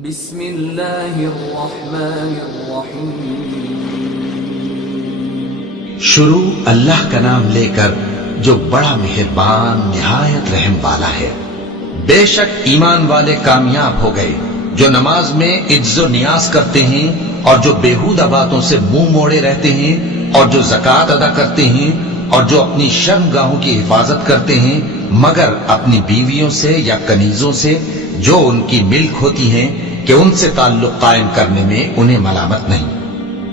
بسم اللہ الرحمن الرحیم۔ شروع اللہ کا نام لے کر جو بڑا مہربان نہایت رحم والا ہے۔ بے شک ایمان والے کامیاب ہو گئے جو نماز میں عجز و نیاز کرتے ہیں اور جو بیہودہ باتوں سے منہ موڑے رہتے ہیں اور جو زکوٰۃ ادا کرتے ہیں اور جو اپنی شرمگاہوں کی حفاظت کرتے ہیں مگر اپنی بیویوں سے یا کنیزوں سے جو ان کی ملک ہوتی ہیں کہ ان سے تعلق قائم کرنے میں انہیں ملامت نہیں،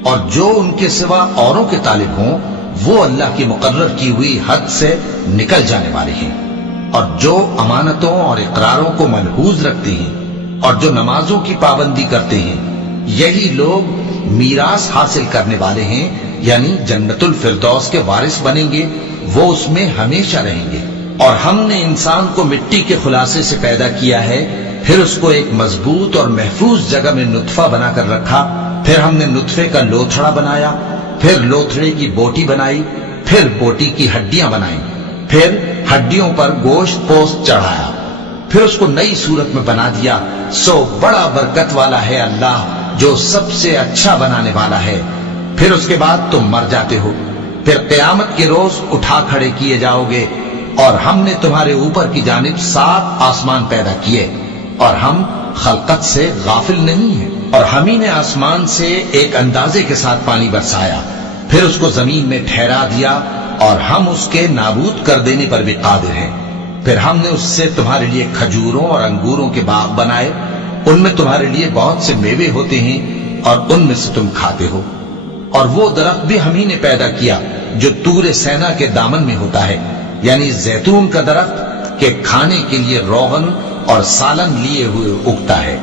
اور جو ان کے سوا اوروں کے طالب ہوں وہ اللہ کی مقرر کی ہوئی حد سے نکل جانے والے ہیں، اور جو امانتوں اور اقراروں کو ملحوظ رکھتے ہیں اور جو نمازوں کی پابندی کرتے ہیں یہی لوگ میراث حاصل کرنے والے ہیں، یعنی جنت الفردوس کے وارث بنیں گے، وہ اس میں ہمیشہ رہیں گے۔ اور ہم نے انسان کو مٹی کے خلاصے سے پیدا کیا ہے، پھر اس کو ایک مضبوط اور محفوظ جگہ میں نطفہ بنا کر رکھا، پھر ہم نے نطفے کا لوتھڑا بنایا، پھر لوتھڑے کی بوٹی بنائی، پھر بوٹی کی ہڈیاں بنائیں، پھر ہڈیوں پر گوشت پوست چڑھایا، پھر اس کو نئی صورت میں بنا دیا۔ سو بڑا برکت والا ہے اللہ جو سب سے اچھا بنانے والا ہے۔ پھر اس کے بعد تم مر جاتے ہو، پھر قیامت کے روز اٹھا کھڑے کیے جاؤ گے، اور ہم نے تمہارے اوپر کی جانب 7 آسمان پیدا کیے، اور ہم خلقت سے غافل نہیں ہیں، اور ہم ہی نے آسمان سے ایک اندازے کے ساتھ پانی برسایا، پھر اس کو زمین میں ٹھہرا دیا، اور ہم اس کے نابود کر دینے پر بھی قادر ہیں۔ پھر ہم نے اس سے تمہارے لیے کھجوروں اور انگوروں کے باغ بنائے، ان میں تمہارے لیے بہت سے میوے ہوتے ہیں اور ان میں سے تم کھاتے ہو۔ اور وہ درخت بھی ہم ہی نے پیدا کیا جو طور سینا کے دامن میں ہوتا ہے، یعنی زیتون کا درخت کہ کھانے کے لیے روغن اور سالن لیے ہوئے اگتا ہے،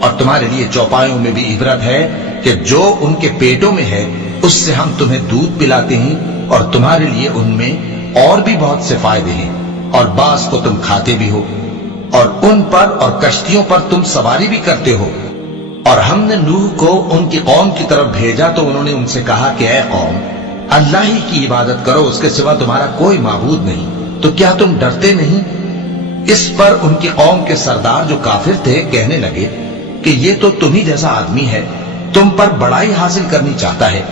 اور تمہارے لیے چوپایوں میں بھی عبرت ہے کہ جو ان کے پیٹوں میں ہے اس سے ہم تمہیں دودھ پلاتے ہیں، اور تمہارے لیے ان میں اور بھی بہت سے فائدے ہیں، اور بعض کو تم کھاتے بھی ہو، اور ان پر اور کشتیوں پر تم سواری بھی کرتے ہو۔ اور ہم نے نوح کو ان کی قوم کی طرف بھیجا تو انہوں نے ان سے کہا کہ اے قوم، اللہ ہی کی عبادت کرو، اس کے سوا تمہارا کوئی معبود نہیں، تو کیا تم ڈرتے نہیں؟ اس پر ان کی قوم کے سردار جو کافر تھے کہنے لگے کہ یہ تو تم ہی جیسا آدمی ہے، تم پر بڑائی حاصل کرنی چاہتا ہے،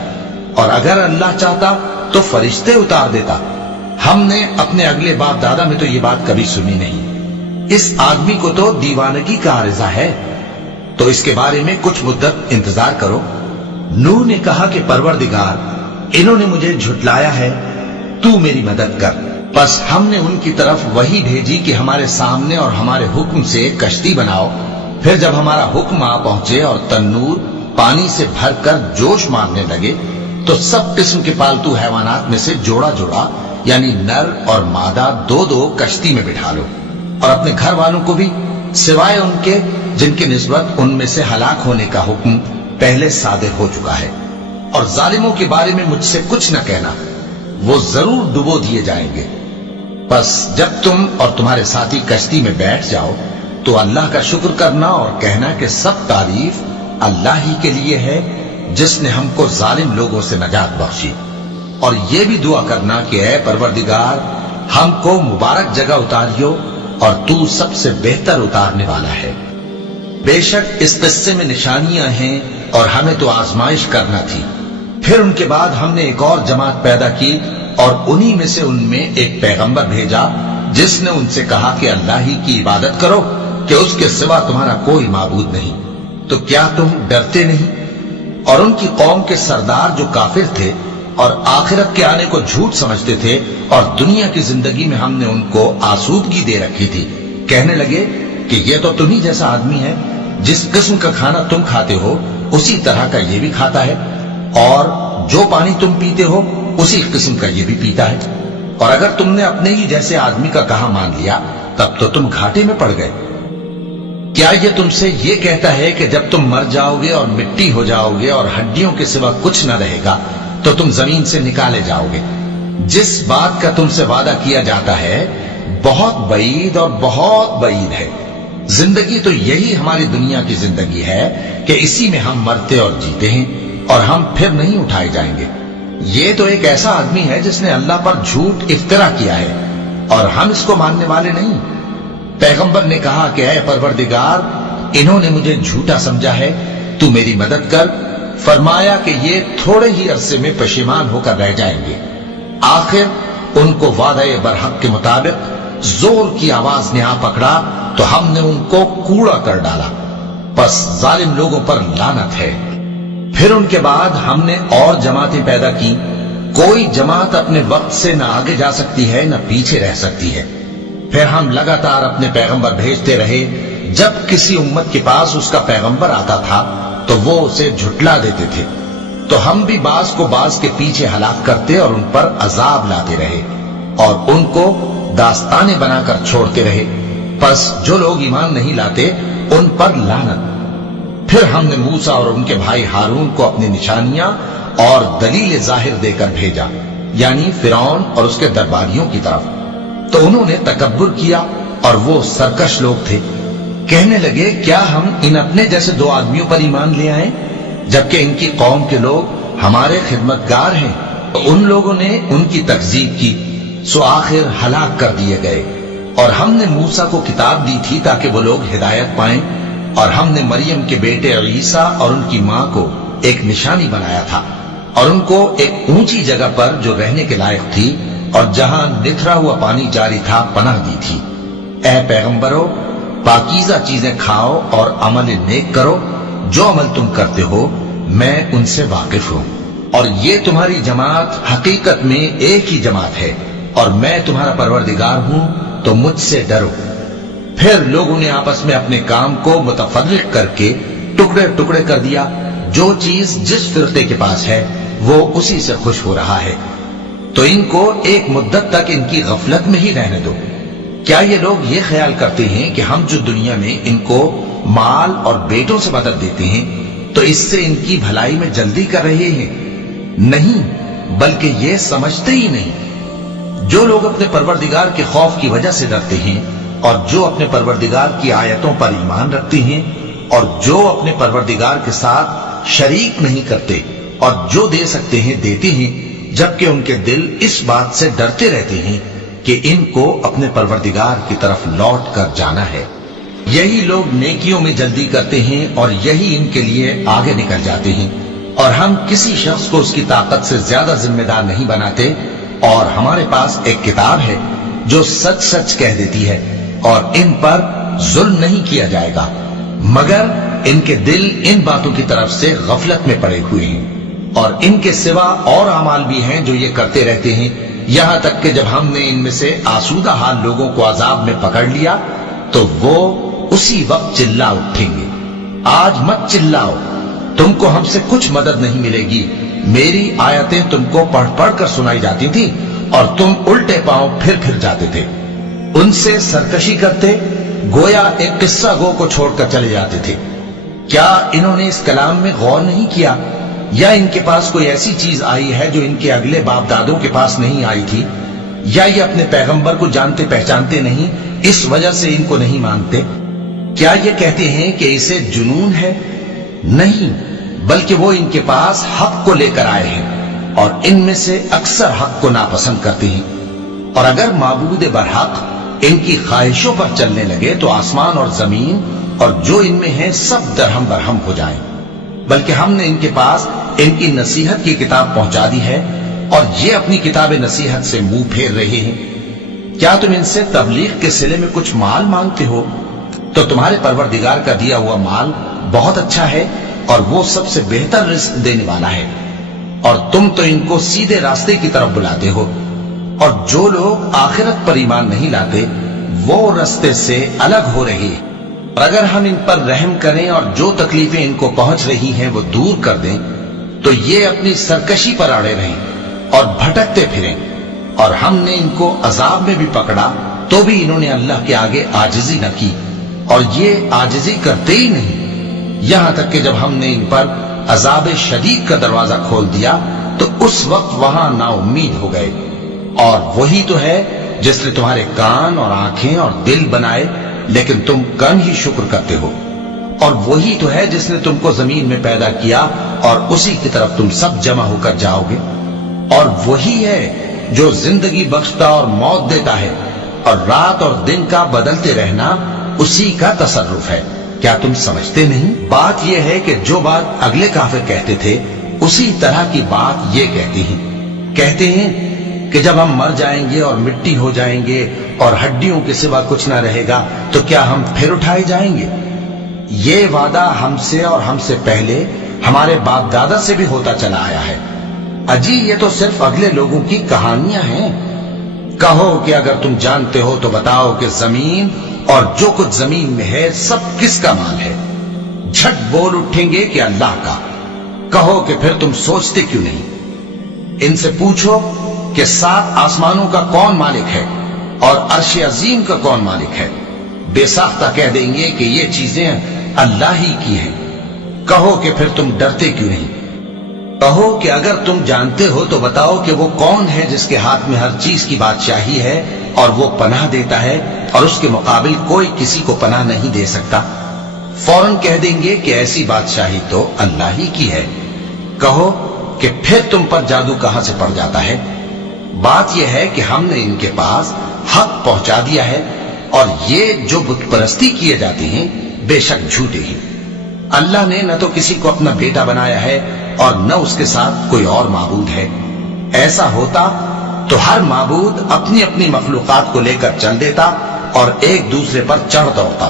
اور اگر اللہ چاہتا تو فرشتے اتار دیتا۔ ہم نے اپنے اگلے باپ دادا میں تو یہ بات کبھی سنی نہیں، اس آدمی کو تو دیوانگی کا عارضہ ہے، تو اس کے بارے میں کچھ مدت انتظار کرو۔ نوح نے کہا کہ پروردگار، انہوں نے مجھے جھٹلایا ہے، تو میری مدد کر۔ پس ہم نے ان کی طرف وحی بھیجی کہ ہمارے سامنے اور ہمارے حکم سے کشتی بناؤ۔ پھر جب ہمارا حکم آ پہنچے اور تنور پانی سے بھر کر جوش مارنے لگے تو سب قسم کے پالتو حیوانات میں سے جوڑا جوڑا یعنی نر اور مادہ 2 کشتی میں بٹھا لو، اور اپنے گھر والوں کو بھی سوائے ان کے جن کی نسبت ان میں سے ہلاک ہونے کا حکم پہلے صادر ہو چکا ہے۔ اور ظالموں کے بارے میں مجھ سے کچھ نہ کہنا، وہ ضرور ڈبو دیے جائیں گے۔ بس جب تم اور تمہارے ساتھی کشتی میں بیٹھ جاؤ تو اللہ کا شکر کرنا اور کہنا کہ سب تعریف اللہ ہی کے لیے ہے جس نے ہم کو ظالم لوگوں سے نجات بخشی، اور یہ بھی دعا کرنا کہ اے پروردگار، ہم کو مبارک جگہ اتاریو اور تو سب سے بہتر اتارنے والا ہے۔ بے شک اس قصے میں نشانیاں ہیں اور ہمیں تو آزمائش کرنا تھی۔ پھر ان کے بعد ہم نے ایک اور جماعت پیدا کی اور انہی میں سے ان میں ایک پیغمبر بھیجا جس نے ان سے کہا کہ اللہ ہی کی عبادت کرو کہ اس کے سوا تمہارا کوئی معبود نہیں، تو کیا تم ڈرتے نہیں؟ اور ان کی قوم کے سردار جو کافر تھے اور آخرت کے آنے کو جھوٹ سمجھتے تھے اور دنیا کی زندگی میں ہم نے ان کو آسودگی دے رکھی تھی، کہنے لگے کہ یہ تو تم ہی جیسا آدمی ہے، جس قسم کا کھانا تم کھاتے ہو اسی طرح کا یہ بھی کھاتا ہے، اور جو پانی تم پیتے ہو اسی قسم کا یہ بھی پیتا ہے، اور اگر تم نے اپنے ہی جیسے آدمی کا کہا مان لیا تب تو تم گھاٹے میں پڑ گئے۔ کیا یہ تم سے یہ کہتا ہے کہ جب تم مر جاؤ گے اور مٹی ہو جاؤ گے اور ہڈیوں کے سوا کچھ نہ رہے گا تو تم زمین سے نکالے جاؤ گے؟ جس بات کا تم سے وعدہ کیا جاتا ہے بہت بعید اور بہت بعید ہے۔ زندگی تو یہی ہماری دنیا کی زندگی ہے کہ اسی میں ہم مرتے اور جیتے ہیں، اور ہم پھر نہیں اٹھائے جائیں گے۔ یہ تو ایک ایسا آدمی ہے جس نے اللہ پر جھوٹ افترا کیا ہے، اور ہم اس کو ماننے والے نہیں۔ پیغمبر نے کہا کہ اے پروردگار، انہوں نے مجھے جھوٹا سمجھا ہے، تو میری مدد کر۔ فرمایا کہ یہ تھوڑے ہی عرصے میں پشیمان ہو کر رہ جائیں گے۔ آخر ان کو وعدہ برحق کے مطابق زور کی آواز نے آ پکڑا تو ہم نے ان کو کوڑا کر ڈالا، بس ظالم لوگوں پر لعنت ہے۔ پھر ان کے بعد ہم نے اور جماعتیں پیدا کی۔ کوئی جماعت اپنے وقت سے نہ آگے جا سکتی ہے نہ پیچھے رہ سکتی ہے۔ پھر ہم لگاتار اپنے پیغمبر بھیجتے رہے۔ جب کسی امت کے پاس اس کا پیغمبر آتا تھا تو وہ اسے جھٹلا دیتے تھے، تو ہم بھی بعض کو بعض کے پیچھے ہلاک کرتے اور ان پر عذاب لاتے رہے اور ان کو داستانیں بنا کر چھوڑتے رہے۔ پس جو لوگ ایمان نہیں لاتے ان پر لعنت۔ پھر ہم نے موسیٰ اور ان کے بھائی ہارون کو اپنی نشانیاں اور دلیل ظاہر دے کر بھیجا، یعنی فرعون اور اس کے درباریوں کی طرف، تو انہوں نے تکبر کیا اور وہ سرکش لوگ تھے۔ کہنے لگے کیا ہم ان اپنے جیسے دو آدمیوں پر ایمان لے آئیں جبکہ ان کی قوم کے لوگ ہمارے خدمتگار ہیں؟ ان لوگوں نے ان کی تکذیب کی، سو آخر ہلاک کر دیے گئے۔ اور ہم نے موسیٰ کو کتاب دی تھی تاکہ وہ لوگ ہدایت پائیں، اور ہم نے مریم کے بیٹے عیسیٰ اور ان کی ماں کو ایک نشانی بنایا تھا اور ان کو ایک اونچی جگہ پر جو رہنے کے لائق تھی اور جہاں نتھرا ہوا پانی جاری تھا پناہ دی تھی۔ اے پیغمبرو، پاکیزہ چیزیں کھاؤ اور عمل نیک کرو، جو عمل تم کرتے ہو میں ان سے واقف ہوں، اور یہ تمہاری جماعت حقیقت میں ایک ہی جماعت ہے، اور میں تمہارا پروردگار ہوں، تو مجھ سے ڈرو۔ پھر لوگوں نے آپس میں اپنے کام کو متفرق کر کے ٹکڑے ٹکڑے کر دیا، جو چیز جس فرقے کے پاس ہے وہ اسی سے خوش ہو رہا ہے، تو ان کو ایک مدت تک ان کی غفلت میں ہی رہنے دو۔ کیا یہ لوگ یہ خیال کرتے ہیں کہ ہم جو دنیا میں ان کو مال اور بیٹوں سے مدد دیتے ہیں تو اس سے ان کی بھلائی میں جلدی کر رہے ہیں؟ نہیں، بلکہ یہ سمجھتے ہی نہیں۔ جو لوگ اپنے پروردگار کے خوف کی وجہ سے ڈرتے ہیں اور جو اپنے پروردگار کی آیتوں پر ایمان رکھتے ہیں اور جو اپنے پروردگار کے ساتھ شریک نہیں کرتے اور جو دے سکتے ہیں دیتے ہیں، جبکہ ان کے دل اس بات سے ڈرتے رہتے ہیں کہ ان کو اپنے پروردگار کی طرف لوٹ کر جانا ہے، یہی لوگ نیکیوں میں جلدی کرتے ہیں اور یہی ان کے لیے آگے نکل جاتے ہیں۔ اور ہم کسی شخص کو اس کی طاقت سے زیادہ ذمہ دار نہیں بناتے، اور ہمارے پاس ایک کتاب ہے جو سچ سچ کہہ دیتی ہے، اور ان پر ظلم نہیں کیا جائے گا، مگر ان کے دل ان باتوں کی طرف سے غفلت میں پڑے ہوئے ہیں، اور ان کے سوا اور اعمال بھی ہیں جو یہ کرتے رہتے ہیں، یہاں تک کہ جب ہم نے ان میں سے آسودہ حال لوگوں کو عذاب میں پکڑ لیا تو وہ اسی وقت چلا اٹھیں گے۔ آج مت چلاؤ، تم کو ہم سے کچھ مدد نہیں ملے گی، میری آیتیں تم کو پڑھ پڑھ کر سنائی جاتی تھی اور تم الٹے پاؤں پھر جاتے تھے، ان سے سرکشی کرتے، گویا ایک قصہ گو کو چھوڑ کر چلے جاتے تھے۔ کیا انہوں نے اس کلام میں غور نہیں کیا، یا ان کے پاس کوئی ایسی چیز آئی ہے جو ان کے اگلے باپ دادوں کے پاس نہیں آئی تھی، یا یہ اپنے پیغمبر کو جانتے پہچانتے نہیں اس وجہ سے ان کو نہیں مانتے؟ کیا یہ کہتے ہیں کہ اسے جنون ہے؟ نہیں، بلکہ وہ ان کے پاس حق کو لے کر آئے ہیں، اور ان میں سے اکثر حق کو ناپسند کرتے ہیں۔ اور اگر معبود برحق ان کی خواہشوں پر چلنے لگے تو آسمان اور زمین اور جو ان میں ہے سب درہم برہم ہو جائیں۔ بلکہ ہم نے ان کے پاس ان کی نصیحت کی کتاب پہنچا دی ہے، اور یہ اپنی کتاب نصیحت سے منہ پھیر رہے ہیں۔ کیا تم ان سے تبلیغ کے صلے میں کچھ مال مانگتے ہو؟ تو تمہارے پروردگار کا دیا ہوا مال بہت اچھا ہے، اور وہ سب سے بہتر رزق دینے والا ہے، اور تم تو ان کو سیدھے راستے کی طرف بلاتے ہو۔ اور جو لوگ آخرت پر ایمان نہیں لاتے وہ راستے سے الگ ہو رہے ہیں۔ اور اگر ہم ان پر رحم کریں اور جو تکلیفیں ان کو پہنچ رہی ہیں وہ دور کر دیں تو یہ اپنی سرکشی پر اڑے رہیں اور بھٹکتے پھریں، اور ہم نے ان کو عذاب میں بھی پکڑا تو بھی انہوں نے اللہ کے آگے عاجزی نہ کی، اور یہ عاجزی کرتے ہی نہیں، یہاں تک کہ جب ہم نے ان پر عذاب شدید کا دروازہ کھول دیا تو اس وقت وہاں نا امید ہو گئے۔ اور وہی تو ہے جس نے تمہارے کان اور آنکھیں اور دل بنائے، لیکن تم کم ہی شکر کرتے ہو۔ اور وہی تو ہے جس نے تم کو زمین میں پیدا کیا اور اسی کی طرف تم سب جمع ہو کر جاؤ گے۔ اور وہی ہے جو زندگی بخشتا اور موت دیتا ہے، اور رات اور دن کا بدلتے رہنا اسی کا تصرف ہے۔ کیا تم سمجھتے نہیں؟ بات یہ ہے کہ جو بات اگلے کافر کہتے تھے اسی طرح کی بات یہ کہتے ہیں کہ جب ہم مر جائیں گے اور مٹی ہو جائیں گے اور ہڈیوں کے سوا کچھ نہ رہے گا تو کیا ہم پھر اٹھائے جائیں گے؟ یہ وعدہ ہم سے اور ہم سے پہلے ہمارے باپ دادا سے بھی ہوتا چلا آیا ہے۔ اجی یہ تو صرف اگلے لوگوں کی کہانیاں ہیں۔ کہو کہ اگر تم جانتے ہو تو بتاؤ کہ زمین اور جو کچھ زمین میں ہے سب کس کا مال ہے؟ جھٹ بول اٹھیں گے کہ اللہ کا۔ کہو کہ پھر تم سوچتے کیوں نہیں؟ ان سے پوچھو کہ 7 آسمانوں کا کون مالک ہے اور عرش عظیم کا کون مالک ہے؟ بے ساختہ کہہ دیں گے کہ یہ چیزیں اللہ ہی کی ہیں۔ کہو کہ پھر تم ڈرتے کیوں نہیں؟ کہو کہ اگر تم جانتے ہو تو بتاؤ کہ وہ کون ہے جس کے ہاتھ میں ہر چیز کی بادشاہی ہے اور وہ پناہ دیتا ہے اور اس کے مقابل کوئی کسی کو پناہ نہیں دے سکتا؟ فوراً کہہ دیں گے کہ ایسی بادشاہی تو اللہ ہی کی ہے۔ کہو کہ پھر تم پر جادو کہاں سے پڑ جاتا ہے؟ بات یہ ہے کہ ہم نے ان کے پاس حق پہنچا دیا ہے اور یہ جو بت پرستی کیے جاتے ہیں بے شک جھوٹے ہی۔ اللہ نے نہ تو کسی کو اپنا بیٹا بنایا ہے اور نہ اس کے ساتھ کوئی اور معبود ہے۔ ایسا ہوتا تو ہر معبود اپنی اپنی مخلوقات کو لے کر چل دیتا اور ایک دوسرے پر چڑھ دوڑتا۔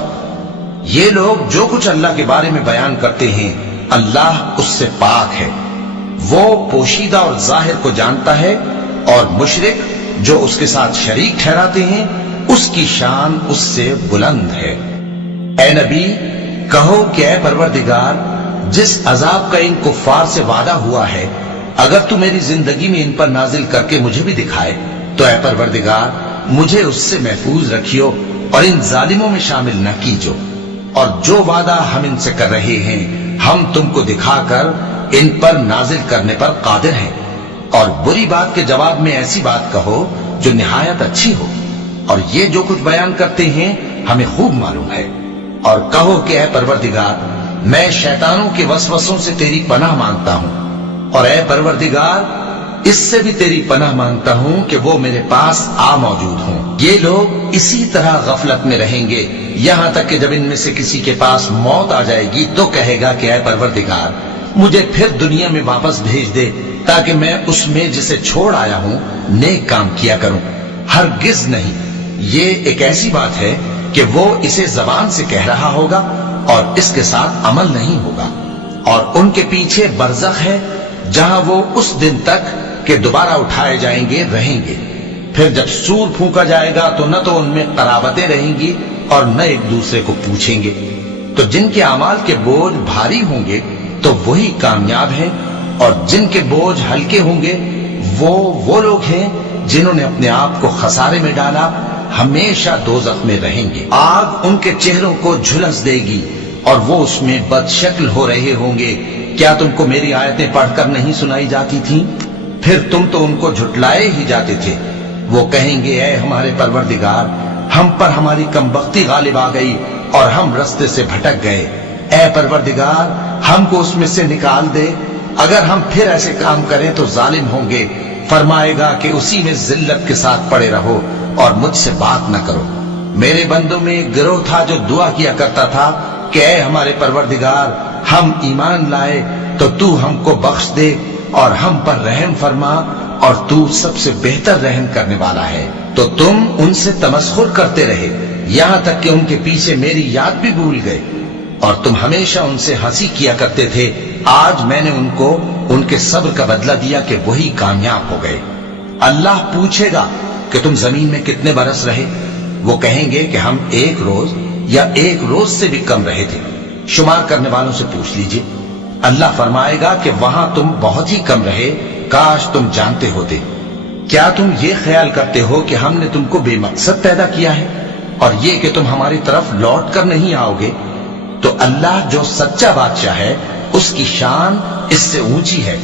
یہ لوگ جو کچھ اللہ کے بارے میں بیان کرتے ہیں اللہ اس سے پاک ہے، وہ پوشیدہ اور ظاہر کو جانتا ہے، اور مشرک جو اس کے ساتھ شریک ٹھہراتے ہیں اس کی شان اس سے بلند ہے۔ اے نبی کہو کہ اے پروردگار جس عذاب کا ان کفار سے وعدہ ہوا ہے اگر تو میری زندگی میں ان پر نازل کر کے مجھے بھی دکھائے تو اے پروردگار مجھے اس سے محفوظ رکھیو اور ان ظالموں میں شامل نہ کیجو، اور جو وعدہ ہم ان سے کر رہے ہیں ہم تم کو دکھا کر ان پر نازل کرنے پر قادر ہیں، اور بری بات کے جواب میں ایسی بات کہو جو نہایت اچھی ہو، اور یہ جو کچھ بیان کرتے ہیں ہمیں خوب معلوم ہے۔ اور کہو کہ اے پروردگار میں شیطانوں کے وسوسوں سے تیری پناہ مانگتا ہوں، اور اے پروردگار اس سے بھی تیری پناہ مانگتا ہوں کہ وہ میرے پاس آ موجود ہوں۔ یہ لوگ اسی طرح غفلت میں رہیں گے یہاں تک کہ جب ان میں سے کسی کے پاس موت آ جائے گی تو کہے گا کہ اے پروردگار مجھے پھر دنیا میں واپس بھیج دے تاکہ میں اس میں جسے چھوڑ آیا ہوں نیک کام کیا کروں۔ ہرگز نہیں، یہ ایک ایسی بات ہے کہ وہ اسے زبان سے کہہ رہا ہوگا اور اس کے ساتھ عمل نہیں ہوگا، اور ان کے پیچھے برزخ ہے جہاں وہ اس دن تک کہ دوبارہ اٹھائے جائیں گے رہیں گے۔ پھر جب سور پھونکا جائے گا تو نہ تو ان میں قرابتیں رہیں گی اور نہ ایک دوسرے کو پوچھیں گے۔ تو جن کے اعمال کے بوجھ بھاری ہوں گے تو وہی کامیاب ہیں، اور جن کے بوجھ ہلکے ہوں گے وہ لوگ ہیں جنہوں نے اپنے آپ کو خسارے میں ڈالا، ہمیشہ دوزخ میں رہیں گے۔ آگ ان کے چہروں کو جھلس دے گی اور وہ اس میں بد شکل ہو رہے ہوں گے۔ کیا تم کو میری آیتیں پڑھ کر نہیں سنائی جاتی تھیں؟ پھر تم تو ان کو جھٹلائے ہی جاتے تھے۔ وہ کہیں گے اے ہمارے پروردگار ہم پر ہماری کمبختی غالب آ گئی اور ہم رستے سے بھٹک گئے، اے پروردگار ہم کو اس میں سے نکال دے، اگر ہم پھر ایسے کام کریں تو ظالم ہوں گے۔ فرمائے گا کہ اسی میں ذلت کے ساتھ پڑے رہو اور مجھ سے بات نہ کرو۔ میرے بندوں میں ایک گروہ تھا جو دعا کیا کرتا تھا کہ اے ہمارے پروردگار ہم ایمان لائے تو تو ہم کو بخش دے اور ہم پر رحم فرما، اور تو سب سے بہتر رحم کرنے والا ہے۔ تو تم ان سے تمسخر کرتے رہے یہاں تک کہ ان کے پیچھے میری یاد بھی بھول گئے، اور تم ہمیشہ ان سے ہنسی کیا کرتے تھے۔ آج میں نے ان کو ان کے صبر کا بدلہ دیا کہ وہی کامیاب ہو گئے۔ اللہ پوچھے گا کہ تم زمین میں کتنے برس رہے؟ وہ کہیں گے کہ ہم 1 روز یا 1 روز سے بھی کم رہے تھے، شمار کرنے والوں سے پوچھ لیجئے۔ اللہ فرمائے گا کہ وہاں تم بہت ہی کم رہے، کاش تم جانتے ہوتے۔ کیا تم یہ خیال کرتے ہو کہ ہم نے تم کو بے مقصد پیدا کیا ہے اور یہ کہ تم ہماری طرف لوٹ کر نہیں آؤ گے؟ تو اللہ جو سچا بادشاہ ہے اس کی شان اس سے اونچی ہے،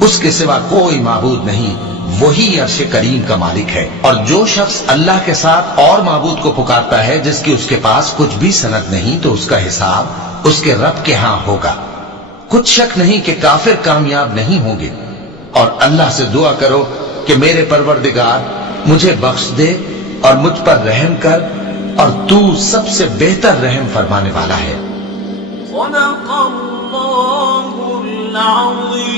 اس کے سوا کوئی معبود نہیں، وہی عرش کریم کا مالک ہے۔ اور جو شخص اللہ کے ساتھ اور معبود کو پکارتا ہے جس کی اس کے پاس کچھ بھی سند نہیں تو اس کا حساب اس کے رب کے ہاں ہوگا۔ کچھ شک نہیں کہ کافر کامیاب نہیں ہوں گے، اور اللہ سے دعا کرو کہ میرے پروردگار مجھے بخش دے اور مجھ پر رحم کر، اور تو سب سے بہتر رحم فرمانے والا ہے۔ صدق اللہ العظیم.